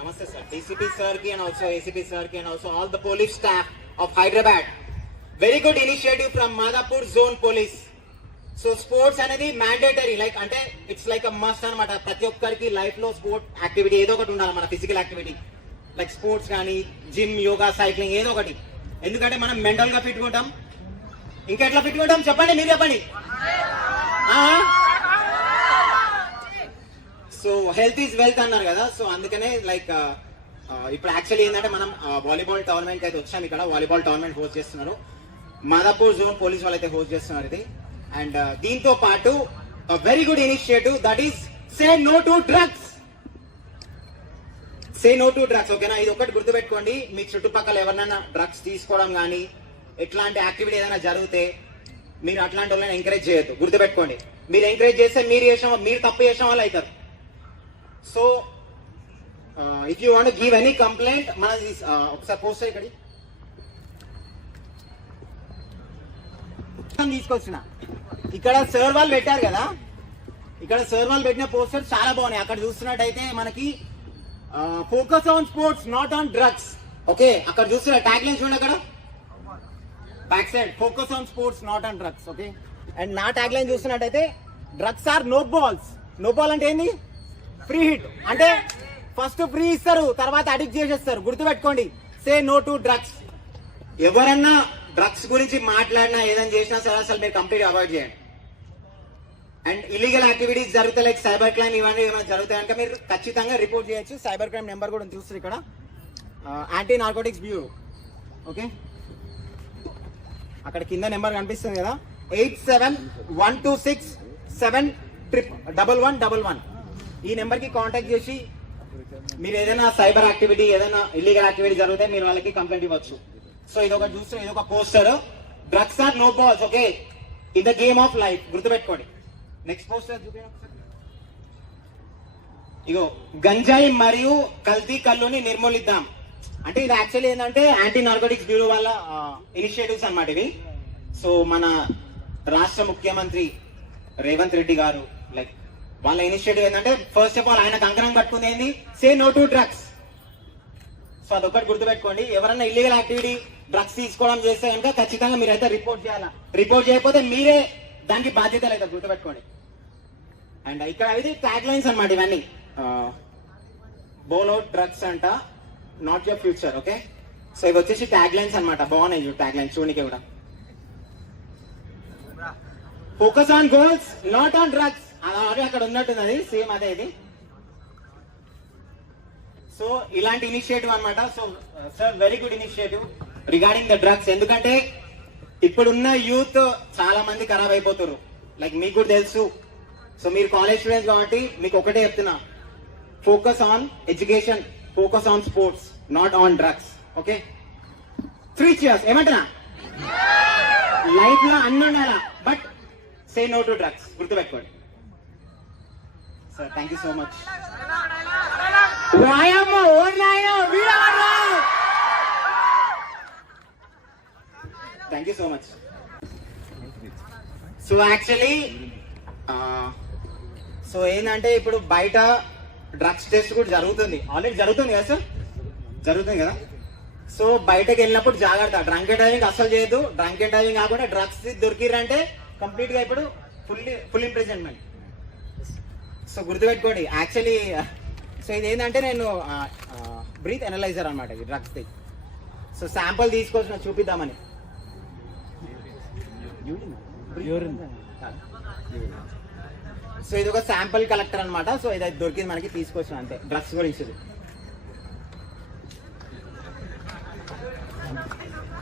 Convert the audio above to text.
Namaste sir. DCP sir ki and also ACP sir ki and also all the police staff of Hyderabad. Very good initiative from Madhapur Zone Police. So sports అనేది mandatory, like అంటే it's like a must అనమాట. ప్రతి ఒక్కరికి life లో sport activity ఏదో ఒకటి ఉండాలి, మన ఫిజికల్ యాక్టివిటీ లైక్ స్పోర్ట్స్ కానీ జిమ్, యోగా, సైక్లింగ్ ఏదో ఒకటి. ఎందుకంటే మనం మెంటల్ గా ఫిట్ ఉంటాం. ఇంకా ఎట్లా ఫిట్ ఉంటాం చెప్పండి, మీరు చెప్పండి. సో హెల్త్ ఈజ్ వెల్త్ అన్నారు కదా, సో అందుకనే లైక్ ఇప్పుడు యాక్చువల్లీ ఏంటంటే మనం వాలీబాల్ టోర్నమెంట్ అయితే వచ్చాము. ఇక్కడ వాలీబాల్ టోర్నమెంట్ హోస్ట్ చేస్తున్నారు, మాదాపూర్ జోన్ పోలీస్ వాళ్ళు అయితే హోస్ట్ చేస్తున్నారు ఇది. అండ్ దీంతో పాటు very good initiative, that is say no to drugs. Say no to drugs, ఓకేనా? ఇది ఒకటి గుర్తుపెట్టుకోండి. మీ చుట్టుపక్కల ఎవరినైనా డ్రగ్స్ తీసుకోవడం కానీ ఎట్లాంటి యాక్టివిటీ ఏదైనా జరిగితే మీరు అట్లాంటి వాళ్ళని ఎంకరేజ్ చేయొద్దు, గుర్తుపెట్టుకోండి. మీరు ఎంకరేజ్ చేస్తే మీరు తప్పు చేసిన వాళ్ళు అవుతారు. So if you want give any complaint, మన ఒకసారి పోస్ట్ ఇక్కడ తీసుకొచ్చిన. ఇక్కడ సర్ వాళ్ళు పెట్టారు కదా, ఇక్కడ సర్ వాళ్ళు పెట్టిన పోస్టర్ చాలా బాగున్నాయి. అక్కడ చూస్తున్నట్టయితే మనకి focus on sports not on drugs. Okay, అక్కడ చూస్తున్న ట్యాగ్ లైన్ చూడండి, అక్కడ back side focus on sports not on drugs. Okay, and నా ట్యాగ్ లైన్ చూస్తున్నట్టయితే drugs are no balls. No ball అంటే ఏంది? Free hit. అంటే ఫస్ట్ ఫ్రీ ఇస్తారు, తర్వాత అడిక్ట్ చేసేస్తారు. గుర్తుపెట్టుకోండి, సే నో టు డ్రగ్స్. ఎవరన్నా డ్రగ్స్ గురించి మాట్లాడినా ఏదైనా చేసినా సరే అసలు మీరు కంప్లీట్ అవాయిడ్ చేయండి. అండ్ ఇల్లీగల్ యాక్టివిటీస్ జరుగుతాయి, లైక్ సైబర్ క్రైమ్ ఇవన్నీ ఏమైనా జరుగుతాయి కనుక మీరు ఖచ్చితంగా రిపోర్ట్ చేయొచ్చు. సైబర్ క్రైమ్ నెంబర్ కూడా చూస్తారు ఇక్కడ, యాంటీ నార్కోటిక్స్ బ్యూరో. ఓకే, అక్కడ కింద నెంబర్ కనిపిస్తుంది కదా, 8712671111. ఈ నెంబర్కి కాంటాక్ట్ చేసి మీరు ఏదైనా సైబర్ యాక్టివిటీ, ఏదైనా ఇల్లీగల్ యాక్టివిటీ జరిగితే మీరు వాళ్ళకి కంప్లైంట్ ఇవ్వచ్చు. సో ఇది ఒక చూస్తే ఇది ఒక poster, drugs are no balls, okay, in the game of life. గుర్తుపెట్టుకోండి. నెక్స్ట్ పోస్టర్ చూపించండి. ఇగో, గంజాయి మరియు కల్తీ కల్లుని నిర్మూలిద్దాం. అంటే ఇది యాక్చువల్లీ ఏంటంటే యాంటీ నార్కోటిక్స్ బ్యూరో వాళ్ళ ఇనిషియేటివ్స్ అన్నమాట ఇవి. సో మన రాష్ట్ర ముఖ్యమంత్రి రేవంత్ రెడ్డి గారు లైక్ వాళ్ళ ఇనిషియేటివ్ ఏంటంటే ఫస్ట్ ఆఫ్ ఆల్ ఆయన కంకణం కట్టుకుంది ఏంది, say no to drugs. So అదొకటి గుర్తుపెట్టుకోండి. ఎవరన్నా ఇల్లీగల్ యాక్టివిటీ డ్రగ్స్ తీసుకోవడం చేస్తే కనుక ఖచ్చితంగా మీరైతే రిపోర్ట్ చేయాలా. రిపోర్ట్ చేయకపోతే మీరే దానికి బాధ్యతలు అయితే గుర్తుపెట్టుకోండి. అండ్ ఇక్కడ ఇది ట్యాగ్ లైన్స్ అనమాట ఇవన్నీ. బోల్ అవుట్ డ్రగ్స్ అంట, not your future. Okay, so ఇవి వచ్చేసి ట్యాగ్ లైన్స్ అనమాట. బాగున్నాయి ట్యాగ్ లైన్స్ చూడడానికి కూడా. Focus on goals not on drugs, అలాగే అక్కడ ఉన్నట్టుంది, అది సేమ్ అదే ఇది. సో ఇలాంటి ఇనిషియేటివ్ అనమాట. So sir very good initiative regarding the drugs. ఎందుకంటే ఇప్పుడున్న యూత్ చాలా మంది ఖరాబ్ అయిపోతారు, లైక్ మీకు కూడా తెలుసు. సో మీరు కాలేజ్ స్టూడెంట్స్ కాబట్టి మీకు ఒకటే చెప్తున్నా, focus on education, focus on sports, not on drugs. Okay, 3 cheers ఏమంటున్నా? లైఫ్ లో అన్ని ఉండాలా, but say no to drugs. గుర్తుపెట్టుకోండి sir. Thank you so much. Thank you so much. So actually so ఏంటంటే ఇప్పుడు బయట డ్రగ్స్ టెస్ట్ కూడా జరుగుతుంది, ఆల్రెడీ జరుగుతుంది కదా సార్, జరుగుతుంది కదా. సో బయటకు వెళ్ళినప్పుడు జాగ్రత్త, డ్రంక్ అండ్ డ్రైవింగ్ అస్సలు చేయొద్దు. డ్రంక్ అండ్ డ్రైవింగ్ కాకుండా డ్రగ్స్ దొరికిరంటే కంప్లీట్ గా ఇప్పుడు ఫుల్ ఇంప్రిజన్మెంట్. సో గుర్తుపెట్టుకోండి. యాక్చువల్లీ సో ఇది ఏంటంటే నేను బ్రీత్ ఎనలైజర్ అనమాట ఇది డ్రగ్స్ది. సో శాంపుల్ తీసుకొచ్చిన చూపిద్దామని. సో ఇది ఒక శాంపుల్ కలెక్టర్ అనమాట. సో ఇది దొరికింది మనకి, తీసుకొచ్చిన అంతే డ్రగ్స్ గురించి.